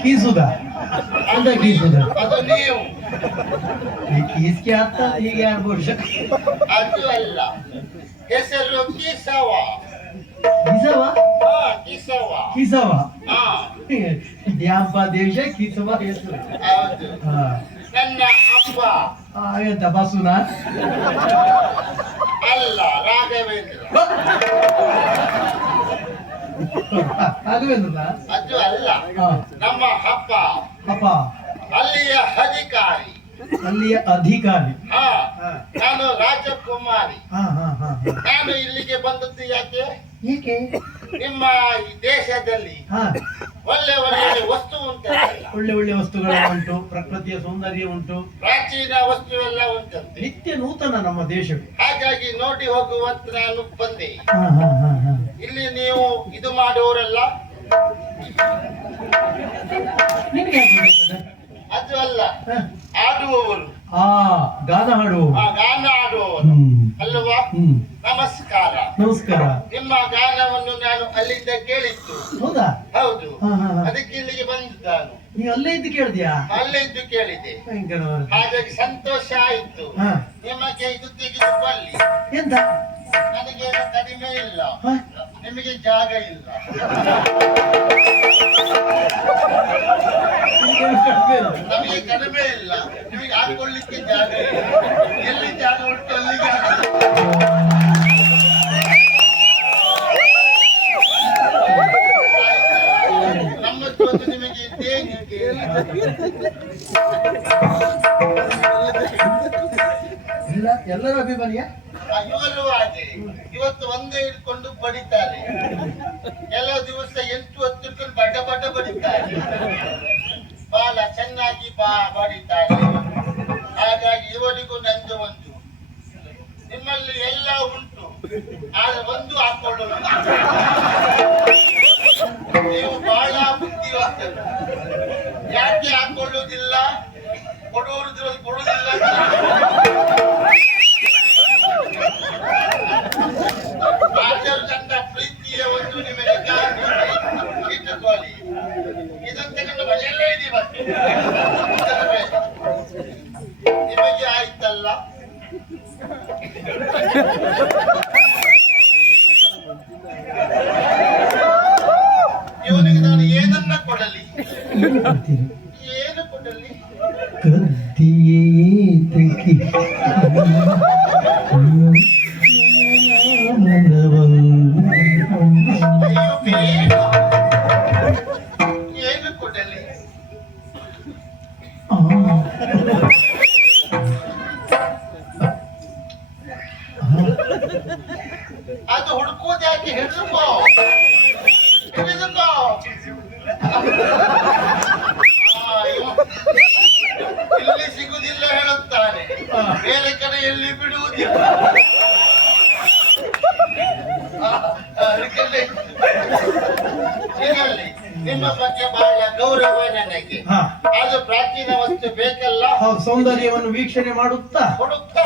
ಕೀಸುದ ಎಂತ ಕೀಸುದ ಅದು ನೀವು ಈ ಕೀಸ್ಗೆ ಅತ್ತ ಹೀಗೆ ಎರಡು ವರ್ಷ ಅದು ಅಲ್ಲ ಹೆಸರು ಕಿಸವ ಕಿಸವ ಹಾ ಕಿಸವ ಕಿಸವ ಹಾ ದ್ಯಾಂಪ ದೇಶ ಕಿಸವ ಹೆಸರು ಹೌದು ಹಾ ನನ್ನ ಅಪ್ಪ ಆ, ಎಂತ ಬಸುನ ಅಲ್ಲ ರಾಘವೇಂದ್ರ ಅದು ಅಲ್ಲ. ಹಾ. ನಮ್ಮ ಹಬ್ಬ. ಅಪ್ಪ ಅಲ್ಲಿಯ ಅಧಿಕಾರಿ. ಅಲ್ಲಿಯ ಅಧಿಕಾರಿ. ಹಾ. ಹಾ. ನಾನು ರಾಜಕುಮಾರಿ. ಹಾ ಹಾ ಹಾ ಹಾ. ನಾನು ಇಲ್ಲಿಗೆ ಬಂದದ್ದು ಯಾಕೆ? ಏಕೆ? ನಿಮ್ಮ ಈ ದೇಶದಲ್ಲಿ ಹಾ. ಒಳ್ಳೆ ಒಳ್ಳೆ ವಸ್ತು ಉಂಟಲ್ಲ ಒಳ್ಳೆ ಒಳ್ಳೆ ವಸ್ತುಗಳು ಉಂಟು ಪ್ರಕೃತಿಯ ಸೌಂದರ್ಯ ಉಂಟು. ಪ್ರಾಚೀನ ವಸ್ತು ಎಲ್ಲ ಉಂಟಂತೆ. ನಿತ್ಯ ನೂತನ ನಮ್ಮ ದೇಶವೇ. ಹಾಗಾಗಿ ನೋಡಿ ಹೋಗುವಂತ ನಾನು ಬಂದೆ. ಹಾ ಹಾ ಹಾ ಹಾ. ಇಲ್ಲಿ ನೀವು ಇದು ಯಾಕೆ ಗೊತ್ತಾಗ್ತದೆ? ಅದು ಅಲ್ಲ ಹಾ. ಆಡುವವರು ಆ ಗಾನ ಆ ಗಾನ ಆಡುವವರು ಹ್ಮ್. ಅಲ್ವಾ? ಹ್ಮ್. ನಮಸ್ಕಾರ. ನಮಸ್ಕಾರ. ನಿಮ್ಮ ಗಾನವನ್ನು ನಾನು ಅಲ್ಲಿಂದ ಕೇಳಿತ್ತು ಹೌದಾ? ಹೌದು. ಹಾ ಹಾ ಹಾ. ಅದಕ್ಕೆ ಇಲ್ಲಿಗೆ ಬಂದಿದ್ದಾನು. ನೀವು ಅಲ್ಲೇ ಇದ್ದು ಕೇಳಿದ್ಯಾ? ಅಲ್ಲೇ ಇದ್ದು ಕೇಳಿದೆ. ಭಯಂಕರವಾದ. ಹಾಗಾಗಿ ಸಂತೋಷ ಆಯ್ತು. ಹಾ. ನಿಮಗೆ ಇದು ತೆಗೆದುಕೊಳ್ಳಿ. ಎಂತ? ನನಗೆ ಕಡಿಮೆ ಇಲ್ಲ. ಹಾ? ನಿಮಗೆ ಜಾಗ ಇಲ್ಲ. ನಮಗೆ ಕಡಿಮೆ ಇಲ್ಲ ನಿಮಗೆ ಹಾಕೊಳ್ಳಿಕ್ಕೆ ಜಾಗ ಇಲ್ಲ ಎಲ್ಲಿ ಜಾಗ ಉಂಟು ಅಲ್ಲಿಗೆ ಹಾಕಿ. ನಮ್ಮ ಜೊತೆ ನಿಮಗೆ ಇಲ್ಲ, ಎಲ್ಲರ ಅಭಿಮಾನಿಯ ಇವರು ಇವತ್ತು ಒಂದೇ ಇಟ್ಕೊಂಡು ಬಡಿತಾರೆ. ಕೆಲವು ದಿವಸ ಎಂಟು ಹತ್ತು ಇಟ್ಕೊಂಡು ಬಡ್ಡ ಬಡ್ಡ ಬಡಿತಾರೆ. ಬಾಲ ಚೆನ್ನಾಗಿ ಬಾ ಬಡಿತಾರೆ. ಹಾಗಾಗಿ ಇವರಿಗೂ ನಂದು ಒಂದು. ನಿಮ್ಮಲ್ಲಿ ಎಲ್ಲ ಉಂಟು, ಆದ್ರೆ ಒಂದು ಹಾಕೊಳ್ಳೋಣ ನೀವು ಬಹಳ ಬುದ್ಧಿವಂತರು. ಯಾಕೆ ಹಾಕೊಳ್ಳುವುದಿಲ್ಲ ಕೊಡುವುದ್ರಲ್ಲಿ ಕೊಡುವುದಿಲ್ಲ ಇವನಿಗೆ ನಾನು ಏನನ್ನ ಕೊಡಲಿ ಏನು ಕೊಡ್ತೀರಿ ಏನು ಕೊಡಲಿ ಕತ್ತಿಯೇ ತೆಗಿ ಅಯ್ಯೋ ಅದು ಹುಡುಕೋದು ಯಾಕೆ ಹಿಡಿದುಕೋ? ಇಲ್ಲಿ ಸಿಗುವುದಿಲ್ಲ ಹೇಳುತ್ತಾನೆ. ಬೇರೆ ಕಡೆ ಎಲ್ಲಿ ಬಿಡುವುದಿಲ್ಲ. ನಿಮ್ಮ ಬಗ್ಗೆ ಬಹಳ ಗೌರವ ನನಗೆ. ಅದು ಪ್ರಾಚೀನ ವಸ್ತು ಬೇಕಲ್ಲ? ಸೌಂದರ್ಯವನ್ನು ವೀಕ್ಷಣೆ ಮಾಡುತ್ತಾ? ಹುಡುಕ್ತಾ.